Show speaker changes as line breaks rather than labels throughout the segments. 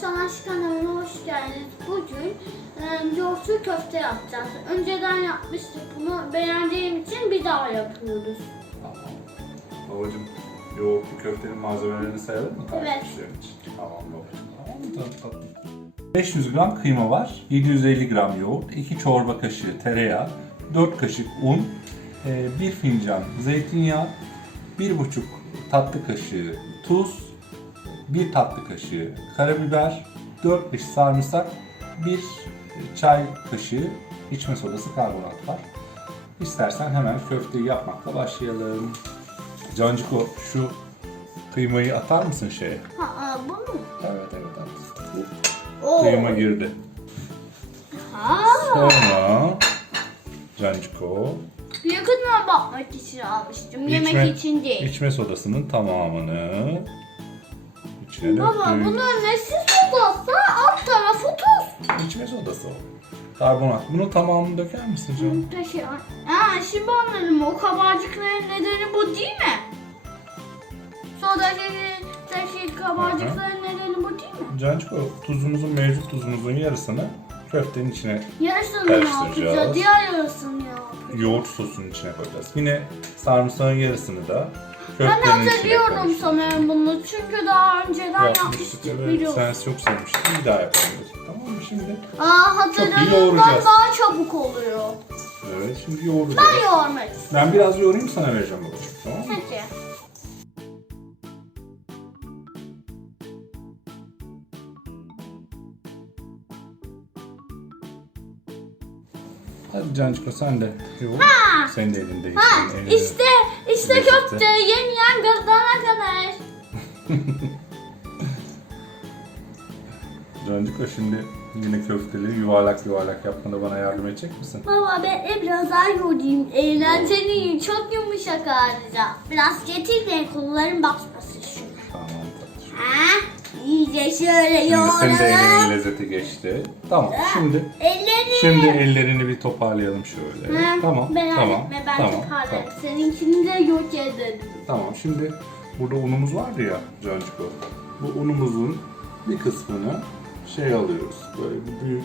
Sanaş kanalına hoş geldiniz. Bugün e, yoğurtlu köfte yapacağız. Önceden yapmıştık bunu. Beğendiğim için bir daha yapıyoruz.
Tamam. Babacım yoğurtlu köftenin malzemelerini sayalım mı
Evet.
Tamam babacım. Tamam mı tatlı tatlı? 500 gram kıyma var, 750 gram yoğurt, 2 çorba kaşığı tereyağı, 4 kaşık un, 1 fincan zeytinyağı, 1,5 tatlı kaşığı tuz, 1 tatlı kaşığı karabiber, 4 diş sarımsak, 1 çay kaşığı içme sodası karbonat var. İstersen hemen köfteyi yapmakla başlayalım. Cancıko şu kıymayı atar mısın şeye?
Ha, bu mu?
Evet evet at. Bu
Oo.
kıyma girdi.
Ha.
Sonra Cancıko
Yakından bakmak için almıştım. Yemek için değil.
içme sodasının tamamını içine
Baba
döktük.
bunun nesi sodası? Alt tarafı tuz.
İçme sodası o. Karbonat. Bunun tamamını döker misin canım?
Taşı. Aa, şimdi anladım. O kabarcıkların nedeni bu değil mi? Soda şekeri, taşı kabarcıkların nedeni bu değil mi?
Cancıko tuzumuzun mevcut tuzumuzun yarısını köftenin içine
Yarısını ne yapacağız?
Karıştıracağız.
Diğer yarısını ne yapacağız?
yoğurt sosunun içine koyacağız. Yine sarımsağın yarısını da
Ben
köftenin içine
hatırlıyorum
koyacağız.
sanırım bunu. Çünkü daha önceden
Yapmıştık
yapmıştık
evet.
biliyorum.
Sen çok sevmiştin. Bir daha yapalım. Tamam mı şimdi?
Aa
iyi
hatırladığımdan
yoğuracağız.
daha çabuk oluyor.
Evet şimdi yoğuracağız.
Ben yoğurmak istiyorum.
Ben biraz yoğurayım sana vereceğim babacığım. Tamam mı?
Peki.
Hadi Cancıko sen de yoğur. Senin de elinde.
Ha
senin elinde.
işte işte köfte yemeyen kazana kadar.
Cancıko şimdi yine köfteleri yuvarlak yuvarlak yapmada bana yardım edecek misin?
Baba ben de biraz daha yoğurayım. Eğlenceli çok yumuşak ayrıca. Biraz getir de kollarım basmasın şuna.
Tamam.
Ha? İyice şöyle
Şimdi senin de elinin
yoğuralım.
lezzeti geçti. Tamam şimdi
Ellerini.
şimdi ellerini bir toparlayalım şöyle.
Ha,
Tamam
Merak
tamam
etme ben
tamam,
toparlarım.
tamam.
Seninkini de yok ederim.
Tamam şimdi burada unumuz vardı ya Cancıko. Bu unumuzun bir kısmını şey alıyoruz. Böyle bir büyük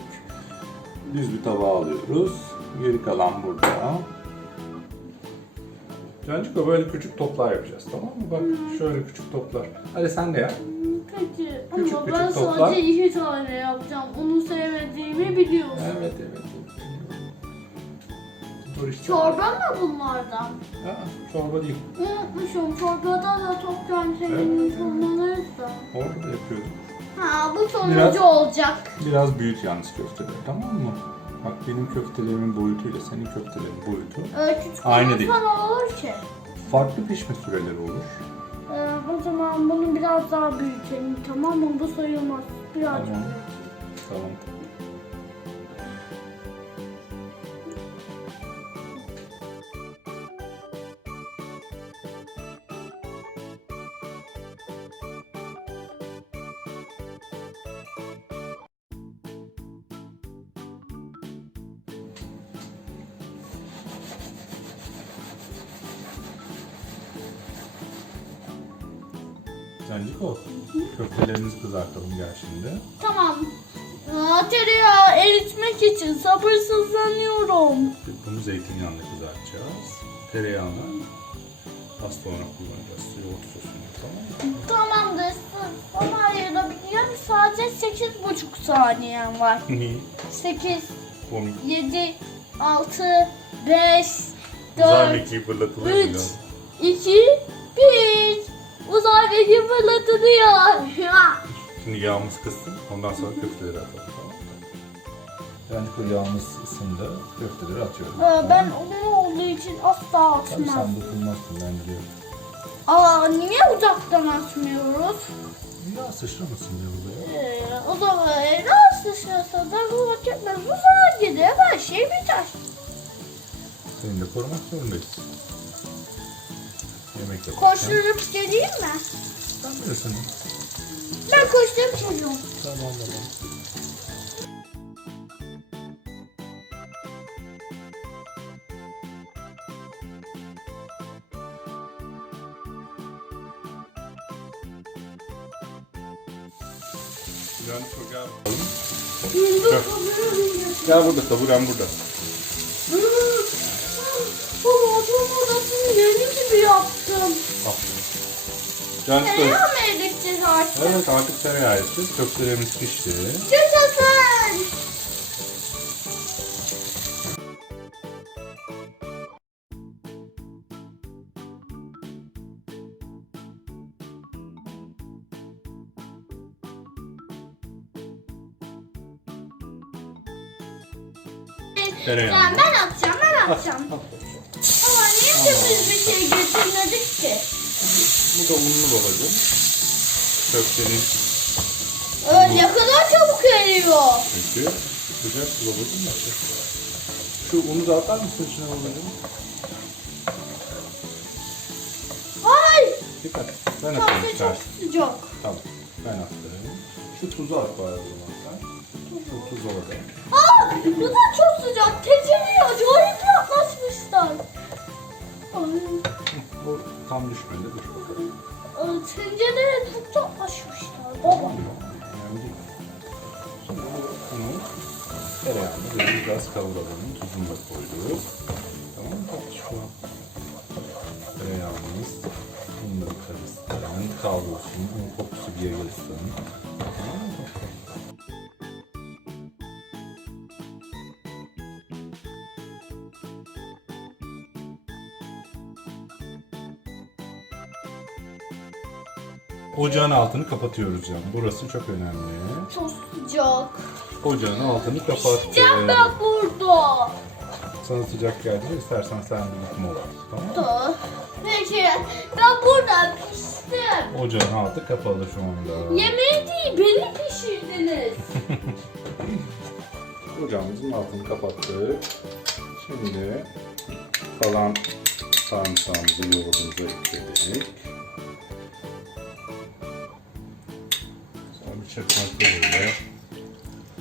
düz bir tabağa alıyoruz. Geri kalan burada. Cancıko böyle küçük toplar yapacağız tamam mı? Bak şöyle küçük toplar. Hadi sen de yap.
Peki.
Küçük
Ama
küçük
ben
toplar.
sadece iki tane yapacağım. Onu sevmediğimi biliyorsun.
Evet evet. Dur işte.
Çorba mı bunlardan?
Ha, çorba değil.
Unutmuşum. Çorbada da toptan
Evet.
şeyini kullanırız da.
Orada da yapıyorduk.
Ha bu sonuncu
Biraz-
olacak.
Biraz büyük yalnız köfteler tamam mı? Bak benim köftelerimin boyutuyla senin köftelerin boyutu
Ee, küçük
Aynı değil.
ne olur ki?
farklı pişme süreleri olur.
Ee, o zaman bunu biraz daha büyütelim tamam mı? Bu sayılmaz. Birazcık
Tamam.
büyütelim.
Tamam. Cancıko, köftelerimizi kızartalım gel şimdi.
Tamam. Aa, tereyağı eritmek için sabırsızlanıyorum.
Bunu zeytinyağıyla kızartacağız. Tereyağını az sonra kullanacağız. Yoğurt sosunu tamam mı?
Tamamdır. Ama yarım sadece sekiz buçuk saniyen var. Sekiz,
Komik.
yedi, altı, beş,
Uzay
dört,
mekiği fırlatılır
üç,
biliyorum.
iki, bir. Uzay mekiği fırlatılıyor. Ya.
Şimdi yağımız kızsın. Ondan sonra köfteleri atalım tamam mı? Yağımız ısındı. Köfteleri atıyorum.
Ee, Ben onun olduğu için asla
Tabii
atmam.
sen dokunmazsın ben biliyorum.
Aa niye uzaktan atmıyoruz?
Yağ sıçramasın diye buraya.
Ee, o zaman nasıl sıçrasa da bu vakitler uzağa gider her şey biter.
Seni de korumak zorundayız. Yemek yaparken.
Koşturup geleyim mi?
Sen bilirsin.
Ben koşturup geliyorum.
Tamam tamam. Gel bakalım.
Dur
Gel. Gel burada taburen burada.
Baba oturma odasını yeni gibi yaptım.
Aferin. Can
Tereyağı mı eriteceğiz artık?
Evet artık tereyağı edeceğiz. Köftelerimiz pişti.
Yaşasın.
Tereyağı.
Yani ben atacağım, ben atacağım. Niye sürpriz bir şey getirmedik ki?
Bu da unlu babacığım. Köftenin
Öyle ne kadar çabuk eriyor.
çünkü sıcak su babacığım. da. Şu unu da atar mısın içine babacığım?
Ay,
Dikkat. Ben
çok
atayım
çok
istersen.
sıcak.
Tamam. Ben attım. Şu tuzu at bari o zaman sen. Şu tuz orada.
Aa, bu da çok sıcak. Tencereye acayip yaklaşmışlar.
Bu tam düşmedi. Dur bakalım.
tencereye çok yaklaşmışlar. Baba.
Önemli değil. Şimdi tereyağını böyle biraz kavuralım. Tuzunu da koyduk. Tamam mı tatlışma? Tereyağımız bunları karıştırın. Kavrulsun. Un kokusu bir yayılsın. Tamam mı? Ocağın altını kapatıyoruz canım. Burası çok önemli.
Çok sıcak.
Ocağın altını kapattık.
Yiyeceğim ben burada.
Sana sıcak geldi? İstersen sen bir ol. Tamam mı?
Peki, ben burada piştim.
Ocağın altı kapalı şu anda.
Yemeği değil, beni pişirdiniz.
Ocağımızın altını kapattık. Şimdi kalan sarımsağımızı yoğurdumuza ekledik. Sonra bir çakmakla böyle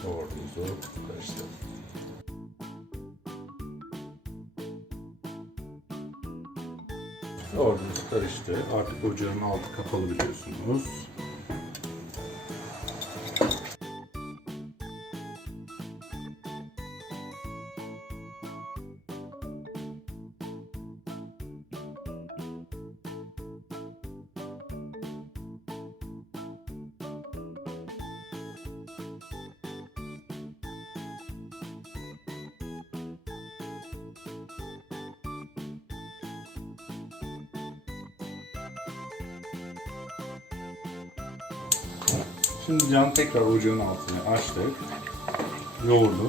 yoğurdumuzu karıştırdık. Yoğurdumuz karıştı. Artık ocağın altı kapalı biliyorsunuz. Şimdi can tekrar ocağın altını açtık. Yoğurdu.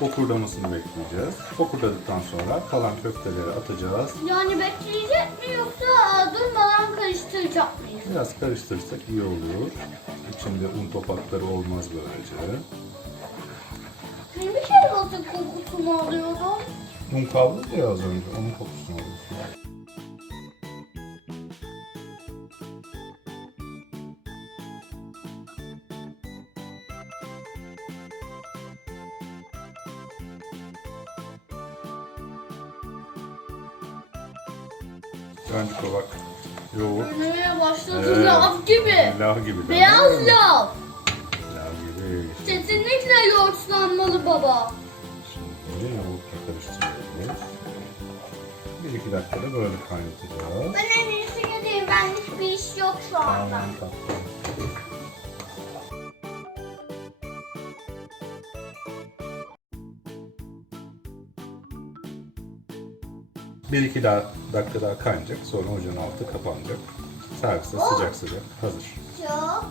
Fokurdamasını bekleyeceğiz. Fokurdadıktan sonra kalan köfteleri atacağız.
Yani bekleyecek mi yoksa durmadan karıştıracak mıyız?
Biraz karıştırırsak iyi olur. İçinde un topakları olmaz böylece.
Bir kere nasıl kokusunu alıyordum?
Un kavruldu ya az önce. Onun kokusunu alıyorsun. Bence kabak, yoğurt,
Ömrüne başladı
Ee,
laf gibi.
pilav gibi.
Beyaz laf.
Pilav gibi.
Kesinlikle yoğurtlanmalı baba.
Şimdi yoğurtla karıştırıyoruz. Bir iki dakikada böyle kaynatacağız.
Ben en iyisi gideyim. Benlik bir iş yok şu anda.
Tamam tatlı. 1-2 daha dakika daha kaynayacak. Sonra ocağın altı kapanacak. Servise oh. sıcak sıcak hazır.
Çok.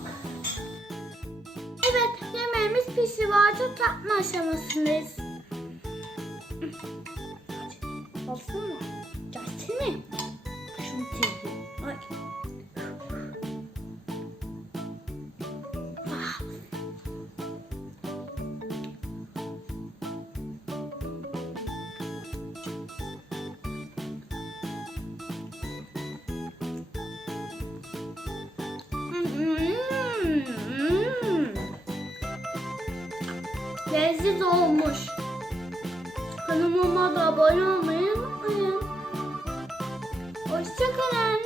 Evet yemeğimiz pişti bu tatma aşamasındayız. Olsun mu? Gelsin mi? Leziz olmuş. Kanalıma da abone olmayı unutmayın. Hoşçakalın.